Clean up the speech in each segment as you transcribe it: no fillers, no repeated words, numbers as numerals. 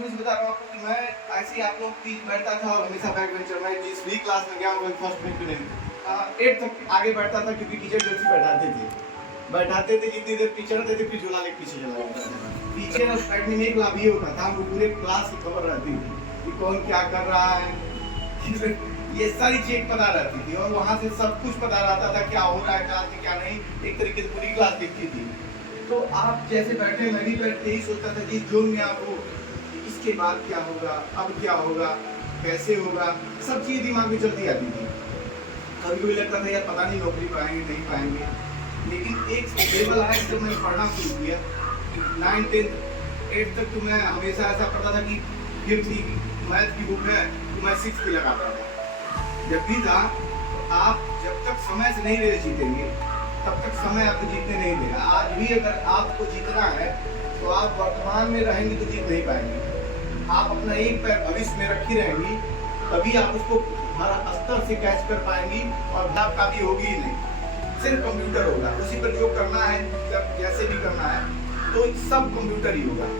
मुझे बता रहा हूँ आपको कि मैं ऐसे ही आप लोग की बैठता था और हमेशा बैक बेंचर, मैं जिस भी क्लास में गया हूँ फर्स्ट बेंच पे नहीं, 8 तक आगे बैठता था क्योंकि टीचर जैसे बैठाते थे जितनी देर पीछे रहते थे फिर झूला लेके पीछे चला जाता था। पीछे ना बैठने में एक लाभ ये होता था, हमको पूरे क्लास की खबर रहती थी कि कौन क्या कर रहा है ये सारी चीज पता रहती थी और वहाँ से सब कुछ पता रहता था क्या हो रहा है क्लास में क्या नहीं, एक तरीके से पूरी क्लास दिखती थी। तो आप जैसे बैठे मैं भी बैठते ही सोचता था कि जोन में आप हो, इसके बाद क्या होगा, अब क्या होगा, कैसे होगा, सब चीज़ दिमाग में चलती आती थी। कभी कभी लगता था यार पता नहीं नौकरी पाएंगे नहीं पाएंगे, लेकिन एक लेवल आया जब मैंने पढ़ना शुरू किया 9, 10, 8 तक तो मैं हमेशा ऐसा पढ़ता था कि फिर थी मैथ की बुक है तो मैं 6 पे लगाता था जब भी था। तो आप जब तक समय से नहीं रह जीतेंगे तब तक समय आपको जीतने नहीं देगा। आज भी अगर आपको जीतना है तो आप वर्तमान में रहेंगे तो जीत नहीं पाएंगे। आप अपना एक पैर भविष्य में रखी रहेंगी तभी आप उसको हर स्तर से कैच कर पाएंगी और आपका भी होगी ही नहीं, सिर्फ कंप्यूटर होगा उसी पर जो करना है, जब जैसे भी करना है तो सब कंप्यूटर ही होगा।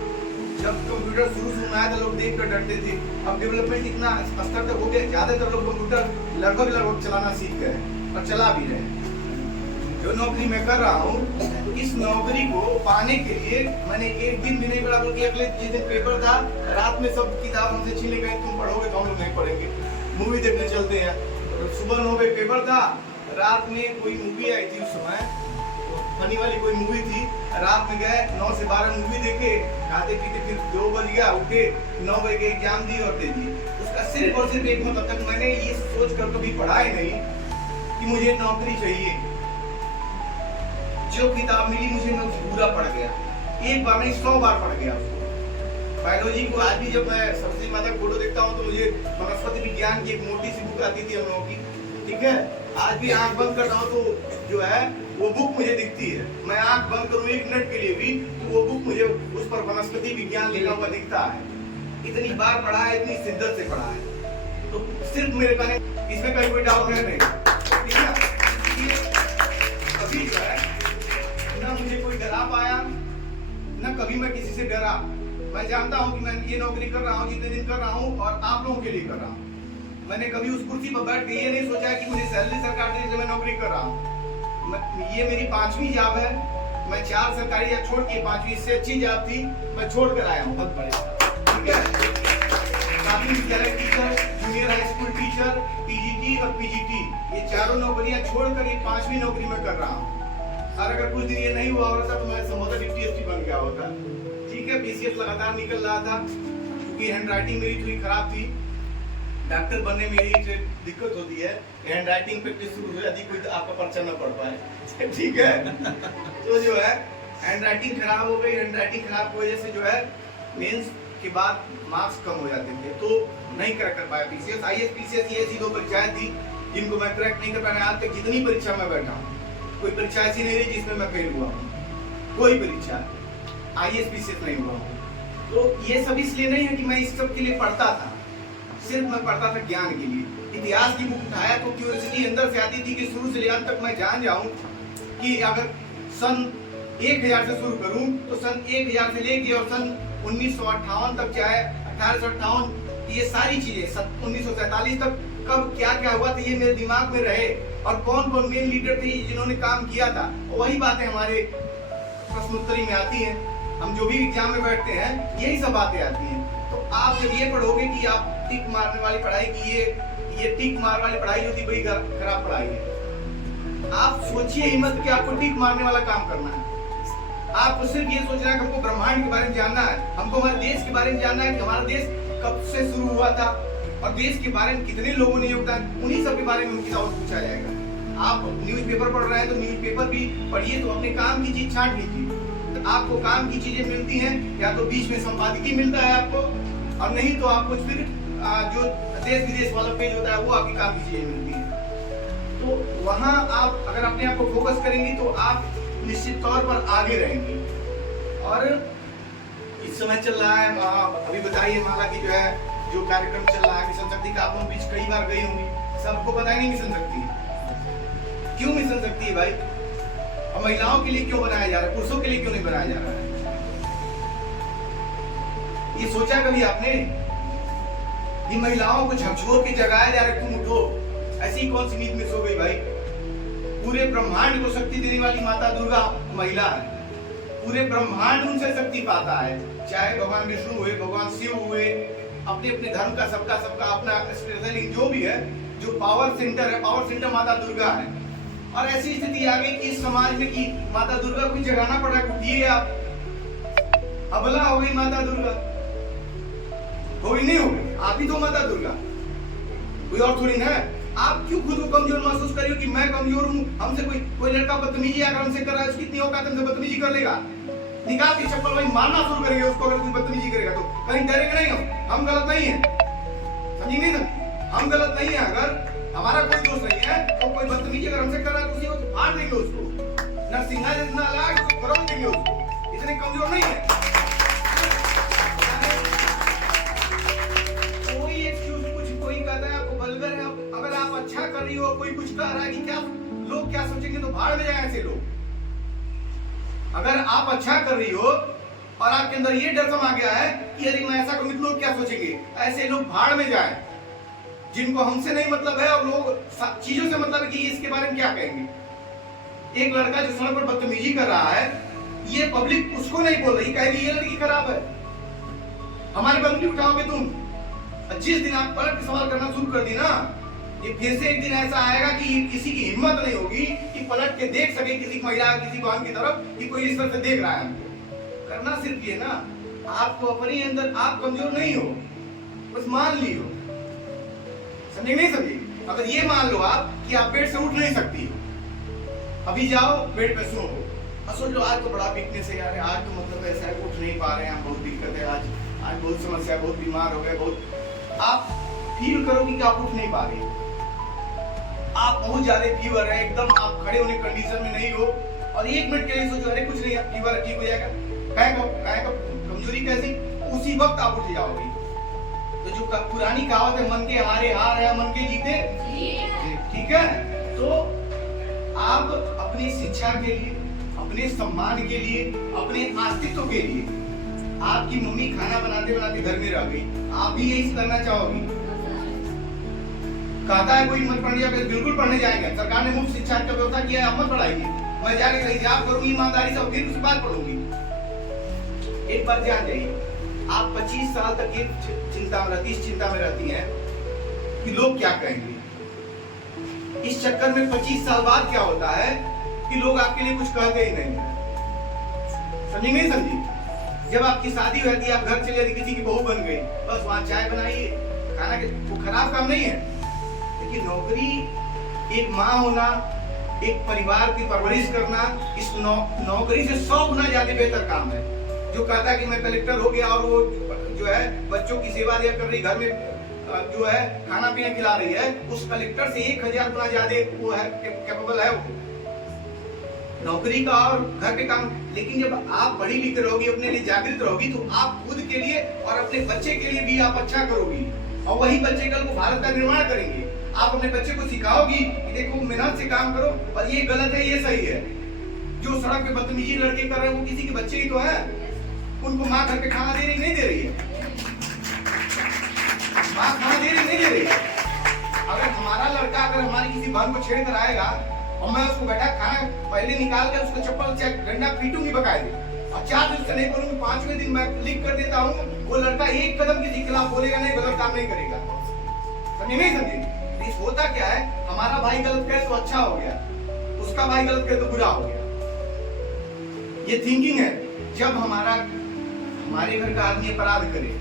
जब कंप्यूटर शुरू में आया था लोग देख कर डरते थे, अब डेवलपमेंट इतना स्तर तक हो गया, ज्यादातर लोग कंप्यूटर लगभग चलाना सीख गए और चला भी रहे हैं। जो नौकरी मैं कर रहा हूँ इस नौकरी को पाने के लिए मैंने एक दिन भी नहीं पढ़ा, बल्कि अगले जिस दिन पेपर था रात में सब किताब हमसे छीन गए, तुम पढ़ोगे तो हम लोग नहीं पढ़ेंगे, मूवी देखने चलते हैं। सुबह 9 बजे पेपर था, रात में कोई मूवी आई थी उस समय फनी वाली कोई मूवी थी, रात में गए 9 से 12 मूवी देखे, खाते पीते फिर 2 बज गया, उठे 9 बजे के एग्जाम दी और दे दी। उसका सिर्फ और सिर्फ एक मतलब तक मैंने ये सोच कर कभी पढ़ा ही नहीं कि मुझे नौकरी चाहिए। जो किताब मिली मुझे मैं पूरा पढ़ गया, एक बार नहीं 100 बार पढ़ गया उसको। बायोलॉजी को आज भी जब मैं सरस्वती माता का फोटो देखता हूँ तो मुझे वनस्पति विज्ञान की एक मोटी सी बुक आती थी हम लोगों की, ठीक है, आज भी आंख बंद करता हूँ तो जो है वो बुक मुझे दिखती है। मैं आंख बंद करूँ 1 मिनट के लिए भी तो वो बुक मुझे उस पर वनस्पति विज्ञान लिखा हुआ दिखता है। इतनी बार पढ़ा है, इतनी शिद्दत से पढ़ा है, तो सिर्फ मेरे कहने इसमें कहीं कोई डाउट है नहीं, ठीक है। अभी जो है ना मुझे कोई डरा पाया ना कभी मैं किसी से डरा। मैं जानता हूँ कि मैं ये नौकरी कर रहा हूँ जितने दिन कर रहा हूँ और आप लोगों के लिए कर रहा हूँ। मैंने कभी उस कुर्सी पर बैठ के ये नहीं सोचा है कि मुझे सैलरी सरकार दे रही है मैं नौकरी कर रहा हूँ। ये मेरी 5वीं जॉब है, मैं 4 सरकारी जॉब छोड़ के 5वीं इससे अच्छी जॉब थी मैं छोड़ कर आया हूँ, बहुत बढ़िया, ठीक है। प्राथमिक विद्यालय teacher, junior high school teacher, PGT और पीजीटी ये चारों नौकरियां छोड़कर ये 5वीं नौकरी में कर रहा हूँ। और अगर कुछ दिन ये नहीं हुआ होता तो मैं संभवतः डिप्टी एसपी बन गया होता, ठीक है। बीसीएस लगातार निकल रहा था क्योंकि हैंड राइटिंग मेरी थोड़ी खराब थी, डॉक्टर बनने में यही दिक्कत होती है, हैंड राइटिंग प्रैक्टिस शुरू हो जाती कोई आपका पर्चा ना पढ़ पाए, ठीक है। तो जो है हैंड राइटिंग खराब हो गई, हैंड राइटिंग खराब की वजह से जो है मेंस के बाद मार्क्स कम हो जाते थे तो नहीं क्रैक कर पाया पीसीएस। आईएएस पीसीएस ये ऐसी 2 परीक्षाएं थी जिनको मैं क्रैक नहीं कर पाया। आज तक जितनी परीक्षा में बैठा हूँ कोई परीक्षा ऐसी नहीं रही जिसमें मैं फेल हुआ हूँ, कोई परीक्षा आईएएस पीसीएस नहीं हुआ हूँ। तो ये सब इसलिए नहीं है कि मैं इस सब के लिए पढ़ता था, सिर्फ मैं पढ़ता था ज्ञान के लिए। इतिहास की बुक उठाया तो क्यूरियोसिटी अंदर से आती थी कि शुरू से अंत तक मैं जान जाऊं कि अगर सन 1000 से शुरू करूं तो सन 1000 से लेके और सन 1958 तक चाहे 1858 ये सारी चीजें 1947 तक कब क्या क्या हुआ था ये मेरे दिमाग में रहे और कौन कौन मेन लीडर थे जिन्होंने काम किया था। वही बातें हमारे प्रश्नोत्तरी में आती हैं, हम जो भी एग्जाम में बैठते हैं यही सब बातें आती हैं। तो आप जब ये पढ़ोगे कि आप टिक मारने वाली पढ़ाई की ये टिक मार वाली पढ़ाई जो थी बड़ी खराब पढ़ाई है। आप सोचिए हिम्मत कि आपको टिक मारने वाला काम करना है, आपको सिर्फ ये सोचना है कि हमको ब्रह्मांड के बारे में जानना है, हमको हमारे देश के बारे में जानना है कि हमारा देश कब से शुरू हुआ था और देश के बारे में कितने लोगों ने योगदान, उन्हीं सब के बारे में उनकी दावत पूछा जाएगा। आप न्यूज़पेपर पढ़ रहे हैं तो न्यूज़पेपर भी पढ़िए तो अपने काम की चीज छांट लीजिए। आपको काम की चीजें मिलती हैं या तो बीच में संपादकीय मिलता है आपको और नहीं तो आपको फिर जो देश विदेश वाला पेज होता है वो आपकी काम की चीजें मिलती है। तो वहाँ आप अगर अपने आप को फोकस करेंगे तो आप निश्चित तौर पर आगे रहेंगे। और इस समय चल रहा है अभी बताइए माला की जो है जो कार्यक्रम चल रहा है मिशन शक्ति का, आप लोग बीच कई बार गई होंगी, सबको पता ही नहीं मिशन शक्ति क्यों मिशन शक्ति है भाई, और महिलाओं के लिए क्यों बनाया जा रहा है, पुरुषों के लिए क्यों नहीं बनाया जा रहा है। ये सोचा कभी आपने? ये महिलाओं को झकझोर के जगाया जा रहा है, तुम उठो। ऐसी कौन सी नींद में सो गई भाई? पूरे ब्रह्मांड को शक्ति देने वाली माता दुर्गा महिला है। पूरे ब्रह्मांड उनसे शक्ति पाता है, चाहे भगवान विष्णु हुए, भगवान शिव हुए, अपने अपने धर्म का सबका अपना स्पिरिचुअलिटी जो भी है, जो पावर सेंटर है, पावर सेंटर माता दुर्गा है। और ऐसी स्थिति आ गई कि इस समाज में कि माता दुर्गा को जगाना पड़ रहा है। उठिए आप, अबला हो गई माता दुर्गा, हो गई नहीं हो गई? आप ही तो माता दुर्गा, कोई और थोड़ी ना है। आप क्यों खुद को कमजोर महसूस करिए कि मैं कमजोर हूँ, हमसे कोई लड़का बदतमीजी अगर हमसे कर रहा है, उसकी इतनी औकात हमसे बदतमीजी कर लेगा, निकाल के चप्पल वही मारना शुरू करेंगे उसको। अगर कोई बदतमीजी करेगा तो कहीं डरेगा नहीं, हम गलत नहीं है, समझी नहीं समझी? हम गलत नहीं है, अगर हमारा कोई दोष नहीं है तो कोई बदतमीजी अगर हमसे कर रहा है तो उसी वक्त फाड़ देंगे उसको, नरसिंहा जितना लाग उसको करोड़ देंगे उसको, इतने कमजोर नहीं है। कोई एक्सक्यूज कुछ कोई कहता है आपको बलगर है, अगर आप अच्छा कर रही हो, कोई कुछ कह रहा है कि क्या लोग क्या सोचेंगे, तो भाड़ में जाए ऐसे लोग। अगर आप अच्छा कर रही हो और आपके अंदर ये डर समा गया है कि यदि मैं ऐसा करूंगी तो लोग क्या सोचेंगे, ऐसे लोग भाड़ में जाए। जिनको हमसे नहीं मतलब है और लोग चीजों से मतलब है कि इसके बारे में क्या कहेंगे। एक लड़का जो सड़क पर बदतमीजी कर रहा है, ये पब्लिक उसको नहीं बोल रही, कहेगी ये लड़की खराब है, हमारी बंदी उठाओगे तुम। जिस दिन आप पलट के सवाल करना शुरू कर दी ना, ये फिर से एक दिन ऐसा आएगा कि किसी की हिम्मत नहीं होगी कि पलट के देख सके किसी महिला, किसी बहन की तरफ कि कोई इस तरह से देख रहा है हमको। करना सिर्फ ये ना, आपको अपने अंदर आप कमजोर नहीं हो, बस मान लियो। समझे नहीं समझे? अगर ये मान लो आप कि आप बेड से उठ नहीं सकती हो, अभी जाओ बेड पे सो और सोच लो आज तो बड़ा वीकनेस है यार, आज तो मतलब ऐसा है उठ नहीं पा रहे हैं, बहुत दिक्कत है, आज बहुत समस्या, बहुत बीमार हो गए, बहुत। आप फील करोगे कि आप उठ नहीं पा रहे, आप बहुत ज्यादा फीवर है, एकदम आप खड़े होने कंडीशन में नहीं हो, और एक मिनट के लिए सोचो अरे कुछ नहीं है, फीवर ठीक हो जाएगा, काहे को कमजोरी कैसी, उसी वक्त आप उठ जाओगे। तो जो पुरानी कहावत है, मन के हारे हार है, मन के जीते ठीक है। तो आप अपनी शिक्षा के लिए, अपने सम्मान के लिए, अपने अस्तित्व के लिए, आपकी मम्मी खाना बनाते बनाते घर में रह गई, आप भी यही करना चाहोगी? कहता है कोई मत पढ़ने जाएगा, बिल्कुल पढ़ने जाएंगे, सरकार ने मुफ्त शिक्षा का व्यवस्था किया है, आप मत पढ़ाइए, मैं जाके कहीं जॉब करूंगी ईमानदारी से, फिर उसके बाद पढ़ूंगी। एक बात ध्यान जाइए, आप 25 साल तक एक चिंता में रहती, इस चिंता में रहती हैं कि लोग क्या कहेंगे। इस चक्कर में 25 साल बाद क्या होता है कि लोग आपके लिए कुछ कहते ही नहीं। समझी नहीं समझी? जब आपकी शादी होती है, आप घर चले जाती, किसी की बहू बन गई, बस वहां चाय बनाइए, खाना के, वो खराब काम नहीं है। लेकिन नौकरी, एक माँ होना, एक परिवार की परवरिश करना, इस नौकरी से 100 गुना ज्यादा बेहतर काम है। जो कहता है कि मैं कलेक्टर हो गया और वो जो है बच्चों की सेवा दिया कर रही, घर में जो है खाना पीना खिला रही है, उस कलेक्टर से 1000 गुना ज्यादा वो है, कैपेबल है वो नौकरी का और घर के काम। लेकिन जब आप पढ़ी लिखी रहोगी, अपने लिए जागृत रहोगी, तो आप खुद के लिए और अपने बच्चे के लिए भी आप अच्छा करोगी, और वही बच्चे कल को भारत का निर्माण करेंगे। आप अपने बच्चे को सिखाओगी कि देखो मेहनत से काम करो, और ये गलत है, ये सही है। जो सड़क पे बदतमीजी लड़के कर रहे हैं वो किसी के बच्चे ही तो है, उनको माँ घर पे खाना दे रही नहीं दे रही है, माँ खाना दे रही नहीं दे रही है। अगर हमारा लड़का अगर हमारी किसी बहन को छेड़ कर आएगा और मैं उसको बैठा खाना पहले निकाल कर उसको चप्पल से डंडा पीटूंगी बकायदे, और 4 दिन से नहीं बोलूंगी, 5वें दिन मैं लिख कर देता हूँ, वो लड़का एक कदम किसी के खिलाफ बोलेगा नहीं, गलत काम नहीं करेगा। समझे नहीं समझे? होता क्या है, हमारा भाई गलत करे तो अच्छा हो गया, उसका भाई गलत करे तो बुरा हो गया। ये थिंकिंग है। जब हमारे घर का आदमी अपराध करे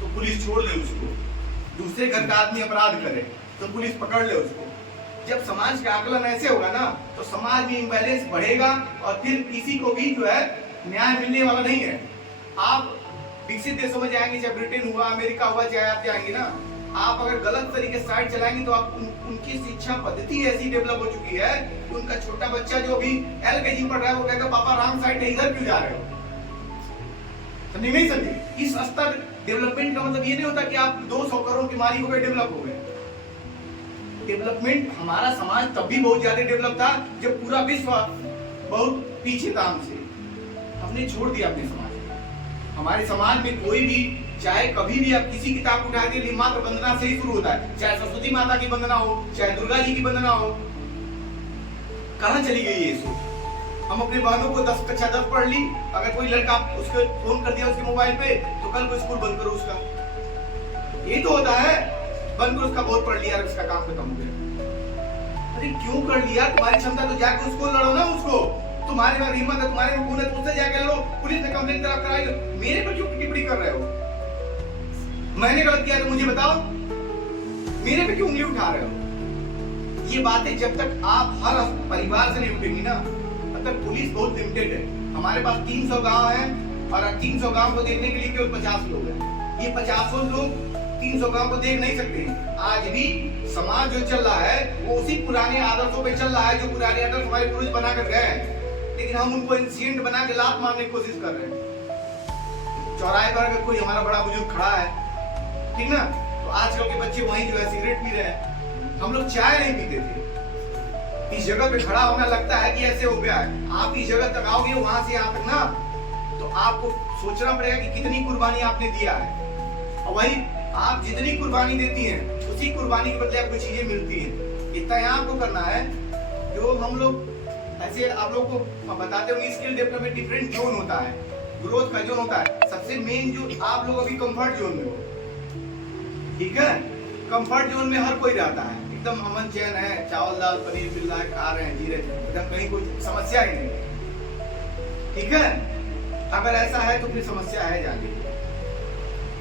तो पुलिस छोड़ ले उसको, दूसरे घर का आदमी अपराध करे तो पुलिस पकड़ ले उसको। जब समाज का आकलन ऐसे होगा ना, तो समाज में इम्बैलेंस बढ़ेगा और फिर किसी को भी जो है न्याय मिलने वाला नहीं है। आप विकसित देशों में जाएंगे, चाहे ब्रिटेन हुआ, अमेरिका हुआ, चाहे आप जाएंगे ना, आप अगर गलत तरीके से साइड चलाएंगे तो आप उनकी शिक्षा पद्धति ऐसी डेवलप हो चुकी है कि उनका छोटा बच्चा जो भी LKG पढ़ रहा है वो कहेगा पापा रॉन्ग साइड है, इधर क्यों जा रहे हो। समझे नहीं समझे? इस स्तर डेवलपमेंट का मतलब ये नहीं होता कि आप 200 करोड़ की मालिक हो गए, डेवलप हो गए। डेवलपमेंट, हमारा समाज तब भी बहुत ज्यादा डेवलप था जब पूरा विश्व बहुत पीछे था हमसे, हमने छोड़ दिया अपने समाज को। हमारे समाज में कोई भी चाहे कभी भी आप किसी किताब उठा के लिए मात्र वंदना से ही शुरू होता है, चाहे सरस्वती माता की वंदना हो, चाहे दुर्गा जी की वंदना हो। कहां चली गई ये सोच? हम अपने बहनों को 10 कक्षा 10 पढ़ ली, अगर कोई लड़का उसको फोन कर दिया उसके मोबाइल पे तो कल को स्कूल बंद करो उसका। यही तो होता है, बंद करो उसका, बहुत पढ़ लिया उसका काम खत्म हो गया। अरे क्यों कर लिया? तुम्हारी क्षमता तो जाके उसको लड़ो ना, उसको तुम्हारे में हिम्मत है, तुम्हारे में गुण है, उससे जाके लड़ो, पुलिस में कंप्लेंट कराई लो। मेरे पर क्यों टिप्पणी कर रहे हो? मैंने गलत किया तो मुझे बताओ, मेरे पे क्यों उंगली उठा रहे हो? ये बातें जब तक आप हर परिवार से नहीं उठेंगी ना, तब तक पुलिस बहुत लिमिटेड है। हमारे पास 300 गांव है और 300 गांव को देखने के लिए केवल 50 लोग हैं। ये 50 लोग 300 गांव को देख नहीं सकते। आज भी समाज जो चल रहा है वो उसी पुराने आदर्शों पे चल रहा है जो पुराने आदर्श हमारे पूर्वज बना कर गए हैं, लेकिन हम उनको इंसिडेंट बना के लात मारने की कोशिश कर रहे हैं। चौराहे पर अगर कोई हमारा बड़ा बुजुर्ग खड़ा है, ठीक ना, तो आजकल के बच्चे वहीं जो है सिगरेट पी रहे हैं। हम लोग चाय नहीं पीते थे। इस जगह पे खड़ा होना लगता है कि ऐसे हो गया है। आप इस जगह तक आओगे, वहां से यहाँ तक ना, तो आपको सोचना पड़ेगा कि कितनी कुर्बानी आपने दिया है। और वही आप जितनी कुर्बानी देती हैं, उसी कुर्बानी के बदले आपको चीजें मिलती हैं। इतना यहाँ आपको करना है। जो हम लोग ऐसे आप लोग को बताते होंगे, स्किल डेवलपमेंट डिफरेंट जोन होता है, ग्रोथ का जोन होता है। सबसे मेन जो आप लोग अभी कंफर्ट जोन में हो, ठीक है? कंफर्ट जोन में हर कोई रहता है, एकदम अमन चैन है, चावल दाल पनीर मिल रहा है, खा रहे हैं, जी रहे हैं, एकदम कहीं कोई समस्या ही नहीं, ठीक है? अगर ऐसा है तो फिर समस्या है जाके।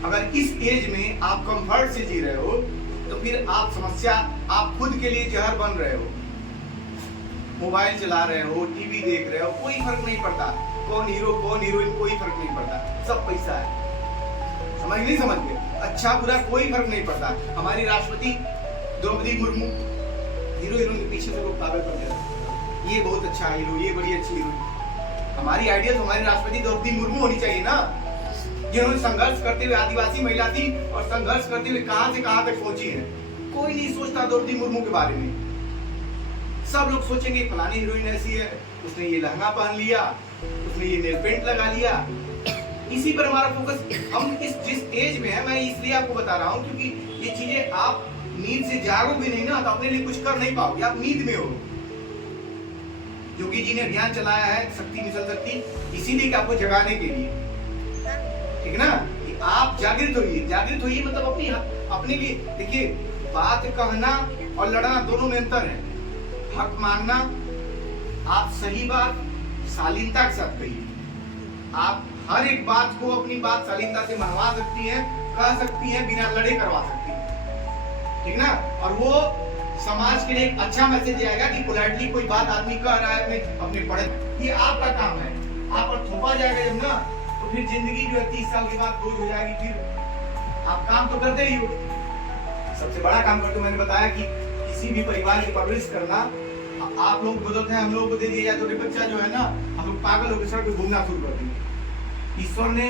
अगर इस एज में आप कंफर्ट से जी रहे हो तो फिर आप समस्या, आप खुद के लिए जहर बन रहे हो। मोबाइल चला रहे हो, टीवी देख रहे हो, कोई फर्क नहीं पड़ता कौन हीरो कौन हीरोइन, कोई फर्क नहीं पड़ता, सब पैसा है। समझ नहीं समझ गए? अच्छा बुरा कोई फर्क नहीं पड़ता। हमारी राष्ट्रपति द्रौपदी मुर्मू, हीरो हीरोइन के पीछे से लोग पागल पड़ गए, ये बहुत अच्छा हीरो, ये बड़ी अच्छी हीरोइन। हमारी आइडिया तो हमारी राष्ट्रपति द्रौपदी मुर्मू होनी चाहिए ना, जिन्होंने संघर्ष करते हुए, आदिवासी महिला थी और संघर्ष करते हुए कहां से कहां तक पहुंची है। कोई नहीं सोचता द्रौपदी मुर्मू के बारे में। सब लोग सोचेंगे फलानी हीरोइन ऐसी है, उसने ये लहंगा पहन लिया, उसने ये नेल पेंट लगा लिया। इसी पर हमारा फोकस, हम इस जिस एज में है, मैं इसलिए आपको बता रहा हूँ क्योंकि ये चीजें आप नींद से जागोगे नहीं ना, तो अपने लिए कुछ कर नहीं पाओगे, आप नींद में हो। योगी जी ने अभियान चलाया है शक्ति मिशन शक्ति, इसीलिए कि आपको जगाने के लिए, ठीक ना, कि आप जागृत होइए। जागृत होइए मतलब अपने लिए। देखिए, बात कहना और लड़ना दोनों में अंतर है। हक मांगना, आप सही बात शालीनता के साथ कहिए। आप हर एक बात को, अपनी बात शालीनता से मनवा सकती हैं, कह सकती हैं, बिना लड़े करवा सकती हैं, ठीक ना। और वो समाज के लिए एक अच्छा मैसेज जाएगा कि पोलाइटली कोई बात आदमी कह रहा है अपने पढ़े, ये आपका काम है। आप पर थोपा जाएगा जब ना, तो फिर जिंदगी जो है 30 साल के बाद बोझ हो जाएगी। फिर आप काम तो करते ही हो, सबसे बड़ा काम करते हो। मैंने बताया कि किसी भी परिवार की परवरिश करना, आप लोग बदलते हैं, हम लोग को दे दिया जाए तो बच्चा जो है ना, हम लोग पागल होकर सड़क पे घूमना शुरू कर देंगे। ईश्वर ने